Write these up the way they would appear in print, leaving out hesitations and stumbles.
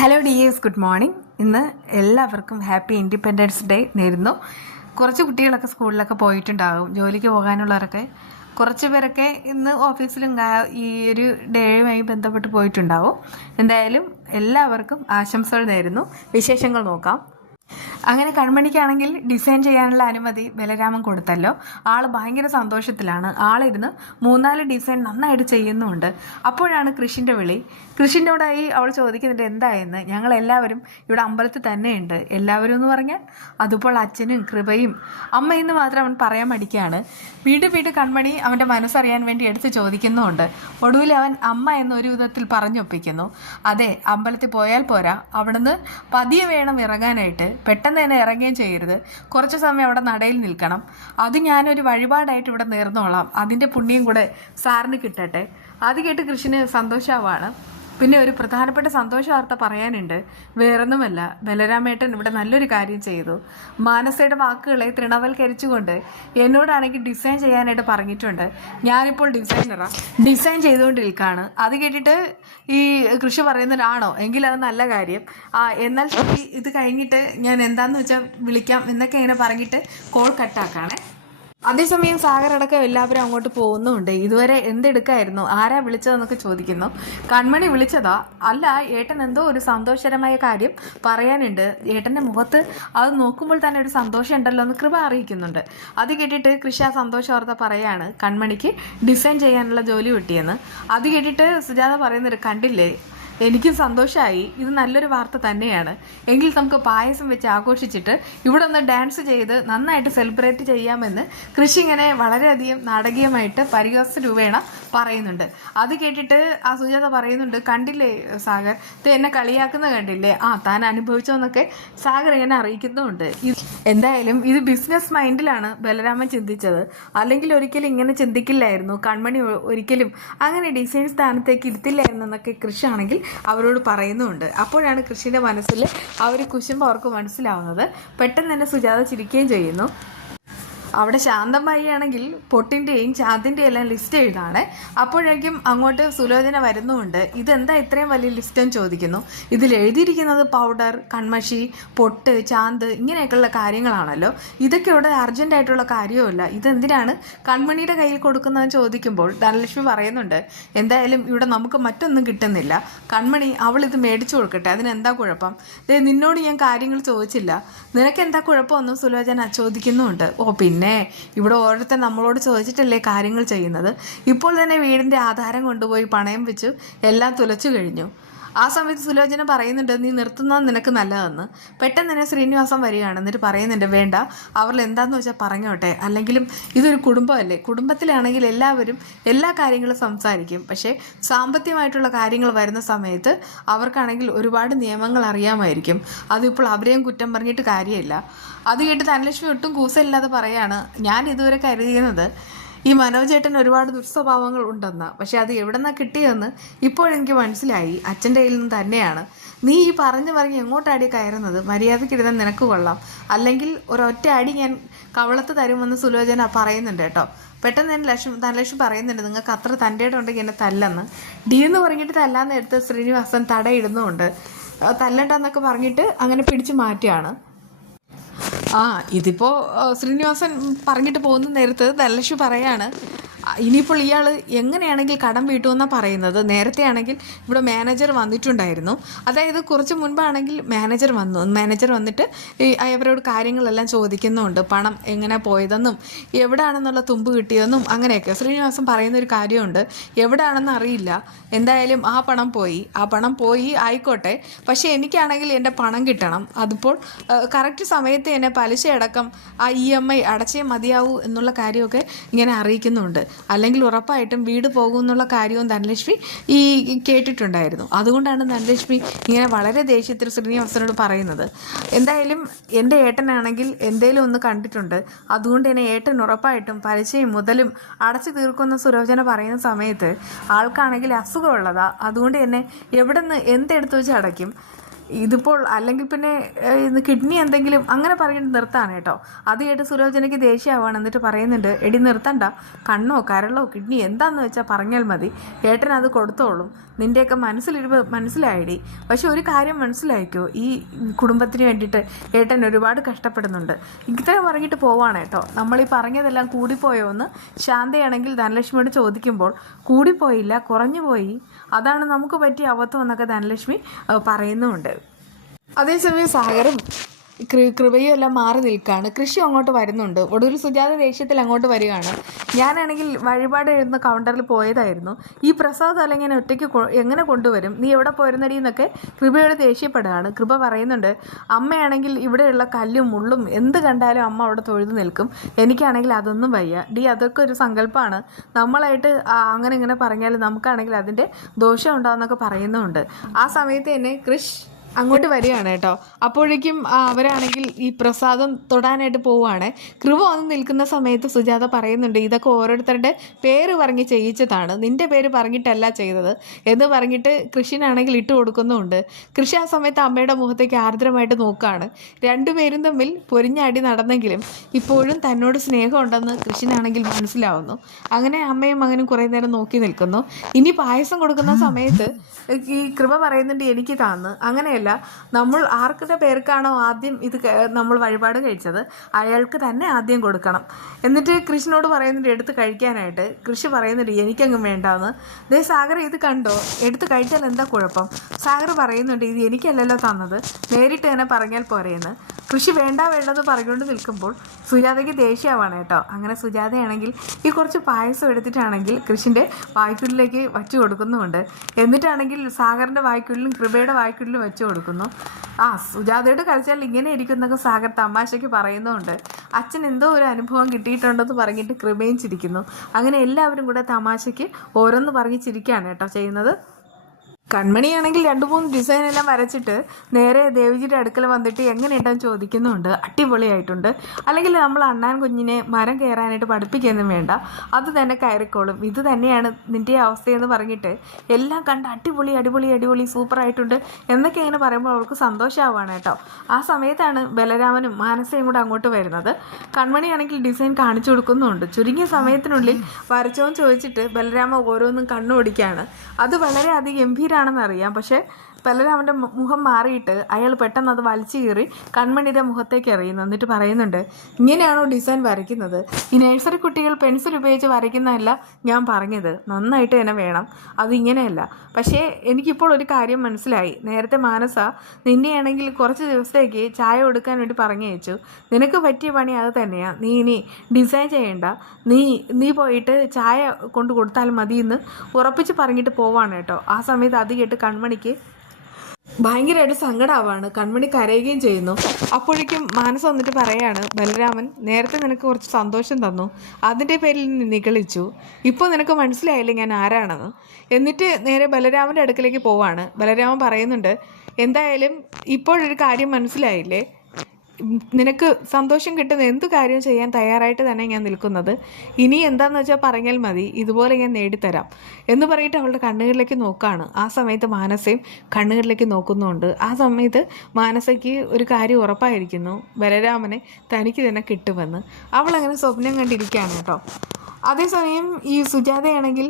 Hello dears, good morning. ഇന്ന് എല്ലാവർക്കും happy independence day നേരുന്നു. കുറച്ച് കുട്ടികളൊക്കെ സ്കൂളിലൊക്കെ പോയിട്ടുണ്ടാകും, ജോലിക്ക് പോകാനുള്ളവരൊക്കെ. കുറച്ച് പേരൊക്കെ ഇന്ന് ഓഫീസിലും ഈ ഒരു ഡേയുമായി ബന്ധപ്പെട്ട് പോയിട്ടുണ്ടാവും. എന്തായാലും എല്ലാവർക്കും ആശംസകൾ നേരുന്നു. വിശേഷങ്ങൾ നോക്കാം. അങ്ങനെ കൺമണിക്കാണെങ്കിൽ ഡിസൈൻ ചെയ്യാനുള്ള അനുമതി ബലരാമൻ കൊടുത്തല്ലോ. ആൾ ഭയങ്കര സന്തോഷത്തിലാണ്. ആളിരുന്ന് 3-4 ഡിസൈൻ നന്നായിട്ട് ചെയ്യുന്നുമുണ്ട്. അപ്പോഴാണ് കൃഷിൻ്റെ വിളി. കൃഷിൻ്റെയോടായി അവൾ ചോദിക്കുന്നുണ്ട് എന്തായെന്ന്. ഞങ്ങളെല്ലാവരും ഇവിടെ അമ്പലത്തിൽ തന്നെയുണ്ട്. എല്ലാവരും എന്ന് പറഞ്ഞാൽ അതിപ്പോൾ അച്ഛനും കൃപയും അമ്മയെന്ന് മാത്രം അവൻ പറയാൻ മടിക്കുകയാണ്. വീണ്ടും കൺമണി അവൻ്റെ മനസ്സറിയാൻ വേണ്ടി എടുത്ത് ചോദിക്കുന്നുമുണ്ട്. ഒടുവിൽ അവൻ അമ്മ എന്നൊരു വിധത്തിൽ പറഞ്ഞൊപ്പിക്കുന്നു. അതെ, അമ്പലത്തിൽ പോയാൽ പോരാ, അവിടുന്ന് പതിയെ വേണം ഇറങ്ങാനായിട്ട്. പെട്ടെന്ന് തന്നെ ഇറങ്ങുകയും ചെയ്യരുത്. കുറച്ച് സമയം അവിടെ നടയിൽ നിൽക്കണം. അത് ഞാനൊരു വഴിപാടായിട്ട് ഇവിടെ നേർന്നോളാം. അതിൻ്റെ പുണ്യം കൂടെ സാറിന് കിട്ടട്ടെ. അത് കേട്ട് കൃഷ്ണന് സന്തോഷമാവാണ്. പിന്നെ ഒരു പ്രധാനപ്പെട്ട സന്തോഷ വാർത്ത പറയാനുണ്ട്. വേറൊന്നുമല്ല, ബലരാമേട്ടൻ ഇവിടെ നല്ലൊരു കാര്യം ചെയ്തു. മാനസയുടെ വാക്കുകളെ തൃണവൽക്കരിച്ചുകൊണ്ട് എന്നോടാണെങ്കിൽ ഡിസൈൻ ചെയ്യാനായിട്ട് പറഞ്ഞിട്ടുണ്ട്. ഞാനിപ്പോൾ ഡിസൈൻ ചെയ്തുകൊണ്ടിരിക്കുകയാണ്. അത് കേട്ടിട്ട് ഈ കൃഷി പറയുന്നതാണോ എങ്കിൽ അത് നല്ല കാര്യം. എന്നാൽ ഇത് കഴിഞ്ഞിട്ട് ഞാൻ എന്താന്ന് വെച്ചാൽ വിളിക്കാം എന്നൊക്കെ ഇങ്ങനെ പറഞ്ഞിട്ട് കോൾ കട്ടാക്കാണേ. അതേസമയം സാഗർ അടക്കം എല്ലാവരും അങ്ങോട്ട് പോകുന്നുണ്ട്. ഇതുവരെ എന്തെടുക്കായിരുന്നു, ആരാ വിളിച്ചതെന്നൊക്കെ ചോദിക്കുന്നു. കൺമണി വിളിച്ചതാ? അല്ല, ഏട്ടൻ എന്തോ ഒരു സന്തോഷകരമായ കാര്യം പറയാനുണ്ട്. ഏട്ടൻ്റെ മുഖത്ത് അത് നോക്കുമ്പോൾ തന്നെ ഒരു സന്തോഷം ഉണ്ടല്ലോ എന്ന് കൃപ അറിയിക്കുന്നുണ്ട്. അത് കേട്ടിട്ട് കൃഷി ആ സന്തോഷ വാർത്ത പറയാണ്, കൺമണിക്ക് ഡിസൈൻ ചെയ്യാനുള്ള ജോലി കിട്ടിയെന്ന്. അത് കേട്ടിട്ട് സുജാത പറയുന്നത്, കണ്ടില്ലേ, എനിക്കും സന്തോഷമായി. ഇത് നല്ലൊരു വാർത്ത തന്നെയാണ്. എങ്കിൽ നമുക്ക് പായസം വെച്ച് ആഘോഷിച്ചിട്ട് ഇവിടെ ഒന്ന് ഡാൻസ് ചെയ്ത് നന്നായിട്ട് സെലിബ്രേറ്റ് ചെയ്യാമെന്ന് കൃഷി ഇങ്ങനെ വളരെയധികം നാടകീയമായിട്ട് പരിഹാസ രൂപേണ പറയുന്നുണ്ട്. അത് കേട്ടിട്ട് ആ സുജാത പറയുന്നുണ്ട്, കണ്ടില്ലേ സാഗർ, ഇത് എന്നെ കളിയാക്കുന്ന കണ്ടില്ലേ, താൻ അനുഭവിച്ചോന്നൊക്കെ സാഗർ ഇങ്ങനെ അറിയിക്കുന്നുമുണ്ട്. എന്തായാലും ഇത് ബിസിനസ് മൈൻഡിലാണ് ബലരാമൻ ചിന്തിച്ചത്. അല്ലെങ്കിൽ ഒരിക്കലും ഇങ്ങനെ ചിന്തിക്കില്ലായിരുന്നു. കൺമണി ഒരിക്കലും അങ്ങനെ ഡിസൈൻ സ്ഥാനത്തേക്ക് ഇരുത്തില്ലായിരുന്നു എന്നൊക്കെ കൃഷി ആണെങ്കിൽ അവരോട് പറയുന്നുമുണ്ട്. അപ്പോഴാണ് കൃഷിയുടെ മനസ്സിൽ ആ ഒരു കുശുമ്പ് അവർക്ക് മനസ്സിലാവുന്നത്. പെട്ടെന്ന് തന്നെ സുജാത ചിരിക്കുകയും ചെയ്യുന്നു. അവിടെ ശാന്തമായി ആണെങ്കിൽ പൊട്ടിൻ്റെയും ചാന്തിൻ്റെയും എല്ലാം ലിസ്റ്റ് എഴുതാണ്. അപ്പോഴേക്കും അങ്ങോട്ട് സുലോചന വരുന്നുമുണ്ട്. ഇതെന്താ ഇത്രയും വലിയ ലിസ്റ്റ് എന്ന് ചോദിക്കുന്നു. ഇതിൽ എഴുതിയിരിക്കുന്നത് പൗഡർ, കൺമഷി, പൊട്ട്, ചാന്ത് ഇങ്ങനെയൊക്കെയുള്ള കാര്യങ്ങളാണല്ലോ. ഇതൊക്കെ ഇവിടെ അർജൻറ്റായിട്ടുള്ള കാര്യവുമല്ല. ഇതെന്തിനാണ് കൺമണിയുടെ കയ്യിൽ കൊടുക്കുന്നതെന്ന് ചോദിക്കുമ്പോൾ ധനലക്ഷ്മി പറയുന്നുണ്ട്, എന്തായാലും ഇവിടെ നമുക്ക് മറ്റൊന്നും കിട്ടുന്നില്ല. കൺമണി അവൾ ഇത് മേടിച്ചു കൊടുക്കട്ടെ, അതിനെന്താ കുഴപ്പം? നിന്നോട് ഞാൻ കാര്യങ്ങൾ ചോദിച്ചില്ല, നിനക്കെന്താ കുഴപ്പമൊന്നും സുലോചന ചോദിക്കുന്നുമുണ്ട്. പിന്നെ ഇവിടെ ഓരോരുത്തർ നമ്മളോട് ചോദിച്ചിട്ടല്ലേ കാര്യങ്ങൾ ചെയ്യുന്നത്. ഇപ്പോൾ തന്നെ വീടിൻ്റെ ആധാരം കൊണ്ടുപോയി പണയം വെച്ച് എല്ലാം തുലച്ചു കഴിഞ്ഞു. ആ സമയത്ത് സുലോചന പറയുന്നുണ്ട്, നീ നിർത്തുന്നത് നിനക്ക് നല്ലതെന്ന്. പെട്ടെന്ന് തന്നെ ശ്രീനിവാസം വരികയാണ്. എന്നിട്ട് പറയുന്നുണ്ട്, വേണ്ട, അവർ എന്താന്ന് വെച്ചാൽ പറഞ്ഞോട്ടെ, അല്ലെങ്കിലും ഇതൊരു കുടുംബമല്ലേ. കുടുംബത്തിലാണെങ്കിൽ എല്ലാവരും എല്ലാ കാര്യങ്ങളും സംസാരിക്കും. പക്ഷേ സാമ്പത്തികമായിട്ടുള്ള കാര്യങ്ങൾ വരുന്ന സമയത്ത് അവർക്കാണെങ്കിൽ ഒരുപാട് നിയമങ്ങൾ അറിയാമായിരിക്കും. അതിപ്പോൾ അവരെയും കുറ്റം പറഞ്ഞിട്ട് കാര്യമില്ല. അത് കേട്ട് ധനലക്ഷ്മി ഒട്ടും കൂസലില്ലാതെ പറയാണ്, ഞാൻ ഇതുവരെ കരുതിയിരുന്നത് ഈ മനോജേട്ടൻ ഒരുപാട് ദുസ്വഭാവങ്ങൾ ഉണ്ടെന്ന്. പക്ഷെ അത് എവിടെ നിന്നാണ് കിട്ടിയതെന്ന് ഇപ്പോഴെനിക്ക് മനസ്സിലായി. അച്ഛൻ്റെ കയ്യിൽ നിന്ന് തന്നെയാണ്. നീ ഈ പറഞ്ഞ് എങ്ങോട്ടാടി കയറുന്നത്? മര്യാദയ്ക്കിരുന്ന് നിനക്ക് കൊള്ളാം, അല്ലെങ്കിൽ ഒരൊറ്റ അടി ഞാൻ കവളത്ത് തരുമെന്ന് സുലോചന പറയുന്നുണ്ട് കേട്ടോ. പെട്ടെന്ന് തന്നെ ധനലക്ഷ്മി പറയുന്നുണ്ട്, നിങ്ങൾക്ക് അത്ര തൻ്റെ ഉണ്ടെങ്കിൽ എന്നെ തല്ലെന്ന്. ഡി എന്ന് പറഞ്ഞിട്ട് തല്ലാന്ന് എടുത്ത് ശ്രീനിവാസൻ തടയിടുന്നുമുണ്ട്. തല്ലണ്ടെന്നൊക്കെ പറഞ്ഞിട്ട് അങ്ങനെ പിടിച്ചു മാറ്റുകയാണ്. ഇതിപ്പോൾ ശ്രീനിവാസൻ പറഞ്ഞിട്ട് പോകുന്ന നേരത്ത് ധനലക്ഷ്മി പറയാണ്, ഇനിയിപ്പോൾ ഇയാൾ എങ്ങനെയാണെങ്കിൽ കടം വീട്ടുമെന്നാണ് പറയുന്നത്. നേരത്തെ ആണെങ്കിൽ ഇവിടെ മാനേജർ വന്നിട്ടുണ്ടായിരുന്നു. അതായത് കുറച്ച് മുൻപാണെങ്കിൽ മാനേജർ വന്നിട്ട് അവരോട് കാര്യങ്ങളെല്ലാം ചോദിക്കുന്നുണ്ട്. പണം എങ്ങനെ പോയതെന്നും എവിടെയാണെന്നുള്ള തുമ്പ് കിട്ടിയതെന്നും അങ്ങനെയൊക്കെ. ശ്രീനിവാസൻ പറയുന്നൊരു കാര്യമുണ്ട്, എവിടെയാണെന്ന് അറിയില്ല, എന്തായാലും ആ പണം പോയി ആയിക്കോട്ടെ, പക്ഷേ എനിക്കാണെങ്കിൽ എൻ്റെ പണം കിട്ടണം. അതിപ്പോൾ കറക്റ്റ് സമയത്ത് തന്നെ പലിശയടക്കം ആ EMI അടച്ചേ മതിയാവൂ എന്നുള്ള കാര്യമൊക്കെ ഇങ്ങനെ അറിയിക്കുന്നുണ്ട്. അല്ലെങ്കിൽ ഉറപ്പായിട്ടും വീട് പോകും എന്നുള്ള കാര്യവും ധനലക്ഷ്മി കേട്ടിട്ടുണ്ടായിരുന്നു. അതുകൊണ്ടാണ് ധനലക്ഷ്മി ഇങ്ങനെ വളരെ ദേഷ്യത്തിൽ ശ്രീനിവാസനോട് പറയുന്നത്. എന്തായാലും എൻ്റെ ഏട്ടനാണെങ്കിൽ എന്തേലും ഒന്ന് കണ്ടിട്ടുണ്ട്, അതുകൊണ്ട് തന്നെ ഏട്ടൻ ഉറപ്പായിട്ടും പലിശയും മുതലും അടച്ചു തീർക്കുന്ന സുലോചന പറയുന്ന സമയത്ത് ആൾക്കാണെങ്കിൽ അസുഖമുള്ളതാ, അതുകൊണ്ട് തന്നെ എവിടെ നിന്ന് എന്തെടുത്ത് വെച്ച് അടയ്ക്കും. ഇതിപ്പോൾ അല്ലെങ്കിൽ പിന്നെ ഇത് കിഡ്നി എന്തെങ്കിലും അങ്ങനെ പറഞ്ഞിട്ട് നിർത്താണ് കേട്ടോ. അത് കേട്ട് സുലോചനയ്ക്ക് ദേഷ്യമാവാണ്. എന്നിട്ട് പറയുന്നുണ്ട്, എടി നിർത്തണ്ട, കണ്ണോ കരളോ കിഡ്നി എന്താണെന്ന് വെച്ചാൽ പറഞ്ഞാൽ മതി, ഏട്ടൻ അത് കൊടുത്തോളും, നിൻ്റെയൊക്കെ മനസ്സിലായിടി. പക്ഷെ ഒരു കാര്യം മനസ്സിലായിക്കോ, ഈ കുടുംബത്തിന് വേണ്ടിയിട്ട് ഏട്ടൻ ഒരുപാട് കഷ്ടപ്പെടുന്നുണ്ട്. ഇത്രയും പറഞ്ഞിട്ട് പോവാണ് കേട്ടോ. നമ്മളീ പറഞ്ഞതെല്ലാം കൂടിപ്പോയോ എന്ന് ശാന്തയാണെങ്കിൽ ധനലക്ഷ്മിയോട് ചോദിക്കുമ്പോൾ, കൂടിപ്പോയില്ല, കുറഞ്ഞു പോയി, അതാണ് നമുക്ക് പറ്റിയ അബദ്ധം എന്നൊക്കെ ധനലക്ഷ്മി പറയുന്നുമുണ്ട്. അതേസമയം സാഗറും കൃപയും എല്ലാം മാറി നിൽക്കുകയാണ്. കൃഷി അങ്ങോട്ട് വരുന്നുണ്ട്. ഒടുവിൽ സുജാത ദേഷ്യത്തിൽ അങ്ങോട്ട് വരികയാണ്. ഞാനാണെങ്കിൽ വഴിപാട് എഴുതുന്ന കൗണ്ടറിൽ പോയതായിരുന്നു, ഈ പ്രസാദം അല്ലെങ്കിൽ ഞാൻ ഒറ്റയ്ക്ക് എങ്ങനെ കൊണ്ടുവരും, നീ എവിടെ പോയിരുന്നടി എന്നൊക്കെ കൃപയോട് ദേഷ്യപ്പെടുകയാണ്. കൃപ പറയുന്നുണ്ട്, അമ്മയാണെങ്കിൽ ഇവിടെയുള്ള കല്ലും മുള്ളും എന്ത് കണ്ടാലും അമ്മ അവിടെ തൊഴുതു നിൽക്കും, എനിക്കാണെങ്കിൽ അതൊന്നും വയ്യ ഡി, അതൊക്കെ ഒരു സങ്കല്പമാണ്, നമ്മളായിട്ട് അങ്ങനെ ഇങ്ങനെ പറഞ്ഞാൽ നമുക്കാണെങ്കിൽ അതിൻ്റെ ദോഷം ഉണ്ടാകുന്നൊക്കെ പറയുന്നുമുണ്ട്. ആ സമയത്ത് തന്നെ കൃഷ് അങ്ങോട്ട് വരികയാണ് കേട്ടോ. അപ്പോഴേക്കും അവരാണെങ്കിൽ ഈ പ്രസാദം തൊടാനായിട്ട് പോവുകയാണ്. കൃപ വന്ന് നിൽക്കുന്ന സമയത്ത് സുജാത പറയുന്നുണ്ട്, ഇതൊക്കെ ഓരോരുത്തരുടെ പേര് പറഞ്ഞ് ചെയ്യിച്ചതാണ്, നിൻ്റെ പേര് പറഞ്ഞിട്ടല്ല ചെയ്തത് എന്ന് പറഞ്ഞിട്ട് കൃഷിനാണെങ്കിൽ ഇട്ട് കൊടുക്കുന്നുമുണ്ട്. കൃഷി ആ സമയത്ത് അമ്മയുടെ മുഖത്തേക്ക് ആർദ്രമായിട്ട് നോക്കുകയാണ്. രണ്ടുപേരും തമ്മിൽ പൊരിഞ്ഞടി നടന്നെങ്കിലും ഇപ്പോഴും തന്നോട് സ്നേഹമുണ്ടെന്ന് കൃഷിനാണെങ്കിൽ മനസ്സിലാവുന്നു. അങ്ങനെ അമ്മയും മകനും കുറേ നേരം നോക്കി നിൽക്കുന്നു. ഇനി പായസം കൊടുക്കുന്ന സമയത്ത് ഈ കൃപ പറയുന്നുണ്ട്, എനിക്ക് താന്ന്, അങ്ങനെയല്ല, നമ്മൾ ആർക്കിടെ പേർക്കാണോ ആദ്യം ഇത് നമ്മൾ വഴിപാട് കഴിച്ചത് അയാൾക്ക് തന്നെ ആദ്യം കൊടുക്കണം. എന്നിട്ട് കൃഷ്ണനോട് പറയുന്നുണ്ട് എടുത്ത് കഴിക്കാനായിട്ട്. കൃഷി പറയുന്നുണ്ട് എനിക്കങ്ങും വേണ്ടാന്ന്. ദേ സാഗർ ഇത് കണ്ടോ, എടുത്ത് കഴിച്ചാൽ എന്താ കുഴപ്പം? സാഗർ പറയുന്നുണ്ട്, ഇത് എനിക്കല്ലല്ലോ തന്നത്, നേരിട്ട് തന്നെ പറഞ്ഞാൽ പോരെയെന്ന്. കൃഷി വേണ്ടെന്ന് പറഞ്ഞുകൊണ്ട് നിൽക്കുമ്പോൾ സുജാതയ്ക്ക് ദേഷ്യമാവാണ് കേട്ടോ. അങ്ങനെ സുജാതയാണെങ്കിൽ ഈ കുറച്ച് പായസം എടുത്തിട്ടാണെങ്കിൽ കൃഷിൻ്റെ വായ്ക്കുള്ളിലേക്ക് വച്ചു കൊടുക്കുന്നുമുണ്ട്. എന്നിട്ടാണെങ്കിൽ സാഗറിൻ്റെ വായ്ക്കുള്ളിലും കൃപയുടെ വായ്ക്കുള്ളിലും വെച്ചു കൊടുക്കുന്നു. സുജാതയോട് കളിച്ചാൽ ഇങ്ങനെ ഇരിക്കുന്നൊക്കെ സാഗർ തമാശയ്ക്ക് പറയുന്നുമുണ്ട്. അച്ഛൻ എന്തോ ഒരു അനുഭവം കിട്ടിയിട്ടുണ്ടെന്ന് പറഞ്ഞിട്ട് കൃപയും ചിരിക്കുന്നു. അങ്ങനെ എല്ലാവരും കൂടെ തമാശയ്ക്ക് ഓരോന്ന് പറഞ്ഞ് ചിരിക്കുകയാണ് കേട്ടോ ചെയ്യുന്നത്. കൺമണിയാണെങ്കിൽ 2-3 ഡിസൈൻ എല്ലാം വരച്ചിട്ട് നേരെ ദേവിജിയുടെ അടുക്കൽ വന്നിട്ട് എങ്ങനെയുണ്ടെന്ന് ചോദിക്കുന്നുണ്ട്. അടിപൊളിയായിട്ടുണ്ട്, അല്ലെങ്കിൽ നമ്മൾ അണ്ണാൻ കുഞ്ഞിനെ മരം കയറാനായിട്ട് പഠിപ്പിക്കുകയൊന്നും വേണ്ട, അത് തന്നെ കയറിക്കോളും, ഇത് തന്നെയാണ് നിൻ്റെ അവസ്ഥയെന്ന് പറഞ്ഞിട്ട് എല്ലാം കണ്ട് അടിപൊളി അടിപൊളി അടിപൊളി സൂപ്പറായിട്ടുണ്ട് എന്നൊക്കെ ഇങ്ങനെ പറയുമ്പോൾ അവൾക്ക് സന്തോഷമാവാണ് കേട്ടോ. ആ സമയത്താണ് ബലരാമനും മാനസയും കൂടെ അങ്ങോട്ട് വരുന്നത്. കൺമണിയാണെങ്കിൽ ഡിസൈൻ കാണിച്ചു കൊടുക്കുന്നുണ്ട്. ചുരുങ്ങിയ സമയത്തിനുള്ളിൽ വരച്ചോന്ന് ചോദിച്ചിട്ട് ബലരാമ ഓരോന്നും കണ്ണുപിടിക്കുകയാണ്. അത് വളരെ ഗംഭീരാണെന്നറിയാം, പക്ഷേ ബലരാമൻ്റെ മുഖം മാറിയിട്ട് അയാൾ പെട്ടെന്ന് അത് വലിച്ചു കീറി കൺമണിയുടെ മുഖത്തേക്ക് എറിയുന്നു. എന്നിട്ട് പറയുന്നുണ്ട്, ഇങ്ങനെയാണോ ഡിസൈൻ വരയ്ക്കുന്നത്? ഈ നഴ്സറി കുട്ടികൾ പെൻസിൽ ഉപയോഗിച്ച് വരയ്ക്കുന്നതല്ല ഞാൻ പറഞ്ഞത്, നന്നായിട്ട് തന്നെ വേണം, അതിങ്ങനെയല്ല. പക്ഷേ എനിക്കിപ്പോൾ ഒരു കാര്യം മനസ്സിലായി, നേരത്തെ മാനസ നിന്നെയാണെങ്കിൽ കുറച്ച് ദിവസത്തേക്ക് ചായ കൊടുക്കാൻ വേണ്ടി പറഞ്ഞയച്ചു, നിനക്ക് പറ്റിയ പണി അത് തന്നെയാണ്, നീ ഇനി ഡിസൈൻ ചെയ്യണ്ട, നീ പോയിട്ട് ചായ കൊണ്ട് കൊടുത്താൽ മതി എന്ന് ഉറപ്പിച്ച് പറഞ്ഞിട്ട് പോവാണ് കേട്ടോ. ആ സമയത്ത് അത് കേട്ട് കൺമണിക്ക് ഭയങ്കരമായിട്ട് സങ്കടമാവാണ്. കൺമണി കരയുകയും ചെയ്യുന്നു. അപ്പോഴേക്കും മാനസ വന്നിട്ട് പറയാണ്, ബലരാമൻ നേരത്തെ നിനക്ക് കുറച്ച് സന്തോഷം തന്നു, അതിൻ്റെ പേരിൽ നീ നിഗളിച്ചു, ഇപ്പോൾ നിനക്ക് മനസ്സിലായില്ലേ ഞാൻ ആരാണെന്ന്. എന്നിട്ട് നേരെ ബലരാമൻ്റെ അടുക്കലേക്ക് പോവാണ്. ബലരാമൻ പറയുന്നുണ്ട്, എന്തായാലും ഇപ്പോഴൊരു കാര്യം മനസ്സിലായില്ലേ, നിനക്ക് സന്തോഷം കിട്ടുന്ന എന്ത് കാര്യം ചെയ്യാൻ തയ്യാറായിട്ട് തന്നെ ഞാൻ നിൽക്കുന്നത്, ഇനി എന്താണെന്ന് വെച്ചാൽ പറഞ്ഞാൽ മതി, ഇതുപോലെ ഞാൻ നേടിത്തരാം എന്ന് പറഞ്ഞിട്ട് അവളുടെ കണ്ണുകളിലേക്ക് നോക്കുകയാണ്. ആ സമയത്ത് മാനസയും കണ്ണുകളിലേക്ക് നോക്കുന്നുണ്ട്. ആ സമയത്ത് മാനസയ്ക്ക് ഒരു കാര്യം ഉറപ്പായിരിക്കുന്നു, ബലരാമനെ തനിക്ക് തന്നെ കിട്ടുമെന്ന്. അവളങ്ങനെ സ്വപ്നം കണ്ടിരിക്കുകയാണ് കേട്ടോ. അതേസമയം ഈ സുജാതയാണെങ്കിൽ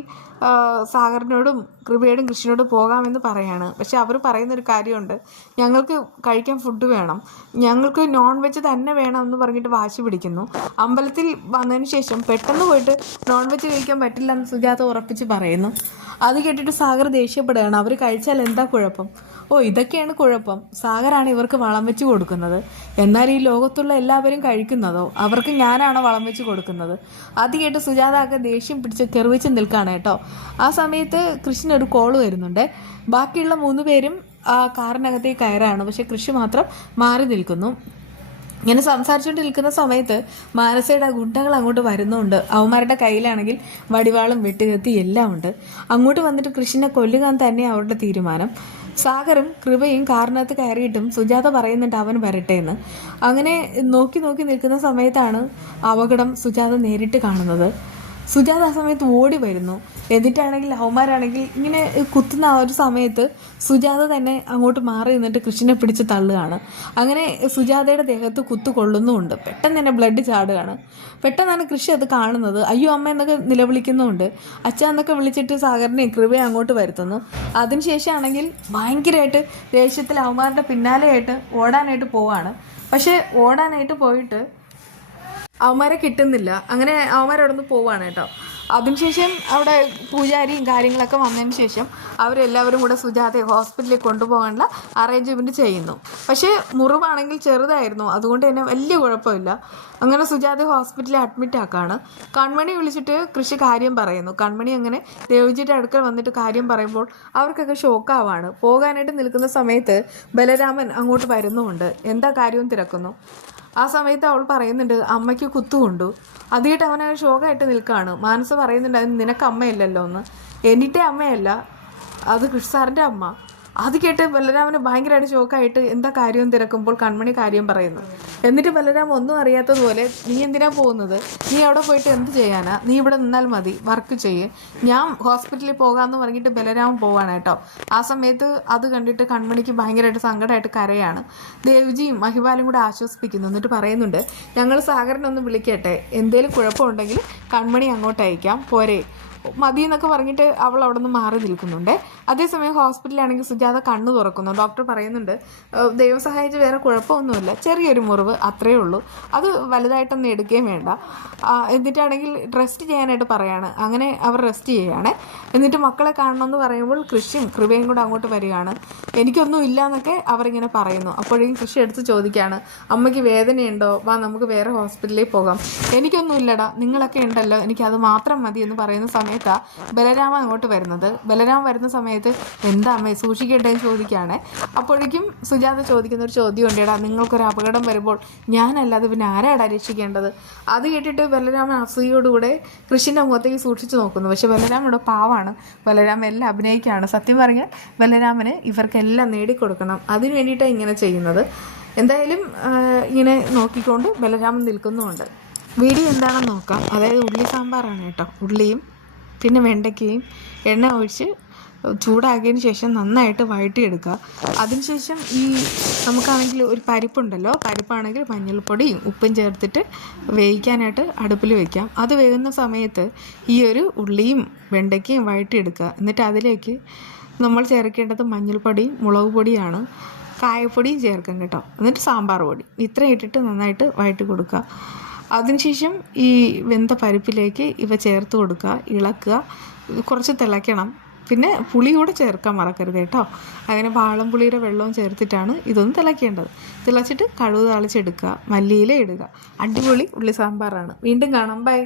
സാഗറിനോടും കൃപയോടും കൃഷ്ണനോടും പോകാമെന്ന് പറയാണ്. പക്ഷെ അവർ പറയുന്നൊരു കാര്യമുണ്ട്, ഞങ്ങൾക്ക് കഴിക്കാൻ ഫുഡ് വേണം, ഞങ്ങൾക്ക് നോൺ വെജ് തന്നെ വേണം എന്ന് പറഞ്ഞിട്ട് വാശി പിടിക്കുന്നു. അമ്പലത്തിൽ വന്നതിന് ശേഷം പെട്ടെന്ന് പോയിട്ട് നോൺ വെജ് കഴിക്കാൻ പറ്റില്ല എന്ന് സുജാത ഉറപ്പിച്ച് പറയുന്നു. അത് കേട്ടിട്ട് സാഗർ ദേഷ്യപ്പെടുകയാണ്. അവർ കഴിച്ചാൽ എന്താ കുഴപ്പം? ഇതൊക്കെയാണ് കുഴപ്പം, സാഗറാണ് ഇവർക്ക് വളം വെച്ച് കൊടുക്കുന്നത്, എന്നാൽ ഈ ലോകത്തുള്ള എല്ലാവരും കഴിക്കുന്നതോ, അവർക്ക് ഞാനാണോ വളം വെച്ച് കൊടുക്കുന്നത്? അത് കേട്ട് സുജാത ഒക്കെ ദേഷ്യം പിടിച്ച് കെറിവിച്ച് നിൽക്കുകയാണ് കേട്ടോ. ആ സമയത്ത് കൃഷ്ണൻ ഒരു കോള് വരുന്നുണ്ട്. ബാക്കിയുള്ള 3 പേരും ആ കാറിനകത്തേക്ക് കയറാണ്, പക്ഷെ കൃഷി മാത്രം മാറി നിൽക്കുന്നു. ഇങ്ങനെ സംസാരിച്ചുകൊണ്ട് നിൽക്കുന്ന സമയത്ത് മാനസയുടെ ഗുണ്ടകൾ അങ്ങോട്ട് വരുന്നുണ്ട്. അവന്മാരുടെ കയ്യിലാണെങ്കിൽ വടിവാളും വെട്ടുകത്തി എല്ലാം ഉണ്ട്. അങ്ങോട്ട് വന്നിട്ട് കൃഷ്ണനെ കൊല്ലുക തന്നെ അവരുടെ തീരുമാനം. സാഗറും കൃപയും കാറിനകത്ത് കയറിയിട്ടും സുജാത പറയുന്നുണ്ട് അവൻ വരട്ടെ എന്ന്. അങ്ങനെ നോക്കി നിൽക്കുന്ന സമയത്താണ് അപകടം സുജാത നേരിട്ട് കാണുന്നത്. സുജാത ആ സമയത്ത് ഓടി വരുന്നു. എന്നിട്ടാണെങ്കിൽ അവന്മാരാണെങ്കിൽ ഇങ്ങനെ കുത്തുന്ന ആ ഒരു സമയത്ത് സുജാത തന്നെ അങ്ങോട്ട് മാറി നിന്നിട്ട് കൃഷിനെ പിടിച്ച് തള്ളുകയാണ്. അങ്ങനെ സുജാതയുടെ ദേഹത്ത് കുത്തു കൊള്ളുന്നുമുണ്ട്. പെട്ടെന്ന് തന്നെ ബ്ലഡ് ചാടുകയാണ്. പെട്ടെന്നാണ് കൃഷി അത് കാണുന്നത്. അയ്യോ അമ്മ എന്നൊക്കെ നിലവിളിക്കുന്നുമുണ്ട്. അച്ഛ എന്നൊക്കെ വിളിച്ചിട്ട് സാഗറിനെയും കൃപയെ അങ്ങോട്ട് വരുത്തുന്നു. അതിനുശേഷമാണെങ്കിൽ ഭയങ്കരമായിട്ട് ദേഷ്യത്തിൽ അവന്മാരുടെ പിന്നാലെയായിട്ട് ഓടാനായിട്ട് പോവാണ്. പക്ഷേ ഓടാനായിട്ട് പോയിട്ട് അവന്മാരെ കിട്ടുന്നില്ല. അങ്ങനെ അവന്മാരവിടെ നിന്ന് പോവാണ് കേട്ടോ. അതിനുശേഷം അവിടെ പൂജാരിയും കാര്യങ്ങളൊക്കെ വന്നതിന് ശേഷം അവരെല്ലാവരും കൂടെ സുജാതയെ ഹോസ്പിറ്റലിൽ കൊണ്ടുപോകാനുള്ള അറേഞ്ച്മെൻറ്റ് ചെയ്യുന്നു. പക്ഷേ മുറിവാണെങ്കിൽ ചെറുതായിരുന്നു, അതുകൊണ്ട് തന്നെ വലിയ കുഴപ്പമില്ല. അങ്ങനെ സുജാതയെ ഹോസ്പിറ്റലിൽ അഡ്മിറ്റ് ആക്കുകയാണ്. കൺമണി വിളിച്ചിട്ട് കൃഷി കാര്യം പറയുന്നു. കൺമണി അങ്ങനെ ദേവജിയുടെ അടുക്കൽ വന്നിട്ട് കാര്യം പറയുമ്പോൾ അവർക്കൊക്കെ ഷോക്കാവാണ്. പോകാനായിട്ട് നിൽക്കുന്ന സമയത്ത് ബലരാമൻ അങ്ങോട്ട് വരുന്നുമുണ്ട്. എന്താ കാര്യവും തിരക്കുന്നു. ആ സമയത്ത് അവൾ പറയുന്നുണ്ട് അമ്മയ്ക്ക് കുത്തുകൊണ്ടു. അതിയിട്ട് അവനെ ഷോക്കായിട്ട് നിൽക്കുകയാണ്. മാനസ പറയുന്നുണ്ട് അതിന് നിനക്ക് അമ്മയില്ലല്ലോ എന്ന്. എന്നിട്ടേ അമ്മയല്ല, അത് കൃഷി സാറിൻ്റെ അമ്മ. അത് കേട്ട് ബലരാമന് ഭയങ്കരമായിട്ട് ഷോക്കായിട്ട് എന്താ കാര്യവും തിരക്കുമ്പോൾ കൺമണി കാര്യം പറയുന്നു. എന്നിട്ട് ബലരാമൻ ഒന്നും അറിയാത്തതുപോലെ നീ എന്തിനാ പോകുന്നത്, നീ അവിടെ പോയിട്ട് എന്ത് ചെയ്യാനാ, നീ ഇവിടെ നിന്നാൽ മതി, വർക്ക് ചെയ്യ്, ഞാൻ ഹോസ്പിറ്റലിൽ പോകാമെന്ന് പറഞ്ഞിട്ട് ബലരാമൻ പോവാണ് കേട്ടോ. ആ സമയത്ത് അത് കണ്ടിട്ട് കൺമണിക്ക് ഭയങ്കരമായിട്ട് സങ്കടമായിട്ട് കരയാണ്. ദേവ്ജിയും മഹിപാലും കൂടെ ആശ്വസിപ്പിക്കുന്നു. എന്നിട്ട് പറയുന്നുണ്ട് ഞങ്ങൾ സാഗറിനൊന്ന് വിളിക്കട്ടെ, എന്തേലും കുഴപ്പമുണ്ടെങ്കിൽ കൺമണി അങ്ങോട്ട് അയക്കാം, പോരെ മതി എന്നൊക്കെ പറഞ്ഞിട്ട് അവൾ അവിടെ നിന്ന് മാറി നിൽക്കുന്നുണ്ട്. അതേസമയം ഹോസ്പിറ്റലാണെങ്കിൽ സുജാത കണ്ണു തുറക്കുന്നു. ഡോക്ടർ പറയുന്നുണ്ട് ദൈവം സഹായിച്ച് വേറെ കുഴപ്പമൊന്നുമില്ല, ചെറിയൊരു മുറിവ് അത്രയേ ഉള്ളൂ, അത് വലുതായിട്ടൊന്നും എടുക്കുകയും വേണ്ട. എന്നിട്ടാണെങ്കിൽ റെസ്റ്റ് ചെയ്യാനായിട്ട് പറയാണ്. അങ്ങനെ അവർ റെസ്റ്റ് ചെയ്യുകയാണ്. എന്നിട്ട് മക്കളെ കാണണമെന്ന് പറയുമ്പോൾ കൃഷിയും കൃപയും കൂടെ അങ്ങോട്ട് വരികയാണ്. എനിക്കൊന്നും ഇല്ല എന്നൊക്കെ അവരിങ്ങനെ പറയുന്നു. അപ്പോഴേക്കും കൃഷി എടുത്ത് ചോദിക്കുകയാണ് അമ്മയ്ക്ക് വേദനയുണ്ടോ, വാ നമുക്ക് വേറെ ഹോസ്പിറ്റലിൽ പോകാം. എനിക്കൊന്നും ഇല്ലടാ, നിങ്ങളൊക്കെ ഉണ്ടല്ലോ, എനിക്കത് മാത്രം മതി എന്ന് പറയുന്ന സമയത്താണ് ബലരാമ അങ്ങോട്ട് വരുന്നത്. ബലരാമ വരുന്ന സമയത്ത് എന്താ അമ്മേ സൂക്ഷിക്കട്ടെ എന്ന് ചോദിക്കുകയാണ്. അപ്പോഴേക്കും സുജാത ചോദിക്കുന്ന ഒരു ചോദ്യം ഉണ്ടേടാ, നിങ്ങൾക്കൊരു അപകടം വരുമ്പോൾ ഞാനല്ലാതെ പിന്നെ ആരാടാ രക്ഷിക്കേണ്ടത്. അത് കേട്ടിട്ട് ബലരാമൻ അസൂയോടുകൂടെ കൃഷിൻ്റെ മുഖത്തേക്ക് സൂക്ഷിച്ചു നോക്കുന്നു. പക്ഷെ ബലരാമയുടെ പാവാണ്. ബലരാമൻ എല്ലാം അഭിനയിക്കുകയാണ്. സത്യം പറഞ്ഞാൽ ബലരാമന് ഇവർക്കെല്ലാം നേടിക്കൊടുക്കണം, അതിനു വേണ്ടിയിട്ടാണ് ഇങ്ങനെ ചെയ്യുന്നത്. എന്തായാലും ഇങ്ങനെ നോക്കിക്കൊണ്ട് ബലരാമൻ നിൽക്കുന്നുമുണ്ട്. വീഡിയോ എന്താണെന്ന് നോക്കാം. അതായത് ഉള്ളി സാമ്പാറാണ് കേട്ടോ. ഉള്ളിയും പിന്നെ വെണ്ടയ്ക്കയും എണ്ണ ഒഴിച്ച് ചൂടാക്കിയതിന് ശേഷം നന്നായിട്ട് വഴറ്റിയെടുക്കുക. അതിനുശേഷം ഈ നമുക്കാണെങ്കിൽ ഒരു പരിപ്പുണ്ടല്ലോ, പരിപ്പാണെങ്കിൽ മഞ്ഞൾപ്പൊടിയും ഉപ്പും ചേർത്തിട്ട് വേവിക്കാനായിട്ട് അടുപ്പിൽ വെക്കാം. അത് വേകുന്ന സമയത്ത് ഈ ഒരു ഉള്ളിയും വെണ്ടയ്ക്കയും വഴറ്റിയെടുക്കുക. എന്നിട്ട് അതിലേക്ക് നമ്മൾ ചേർക്കേണ്ടത് മഞ്ഞൾപ്പൊടിയും മുളക് പൊടിയാണ്, കായപ്പൊടിയും ചേർക്കാം കേട്ടോ. എന്നിട്ട് സാമ്പാർ പൊടി ഇത്രയും ഇട്ടിട്ട് നന്നായിട്ട് വഴറ്റി കൊടുക്കുക. അതിനുശേഷം ഈ വെന്ത പരിപ്പിലേക്ക് ഇവ ചേർത്ത് കൊടുക്കുക, ഇളക്കുക, കുറച്ച് തിളയ്ക്കണം. പിന്നെ പുളി കൂടെ ചേർക്കാൻ മറക്കരുത് കേട്ടോ. അങ്ങനെ വാളംപുളിയുടെ വെള്ളവും ചേർത്തിട്ടാണ് ഇതൊന്ന് തിളയ്ക്കേണ്ടത്. തിളച്ചിട്ട് കടുക് താളിച്ചെടുക്കുക, മല്ലിയില ഇടുക. അടിപൊളി ഉള്ളി സാമ്പാറാണ്. വീണ്ടും കാണാം, ബൈ.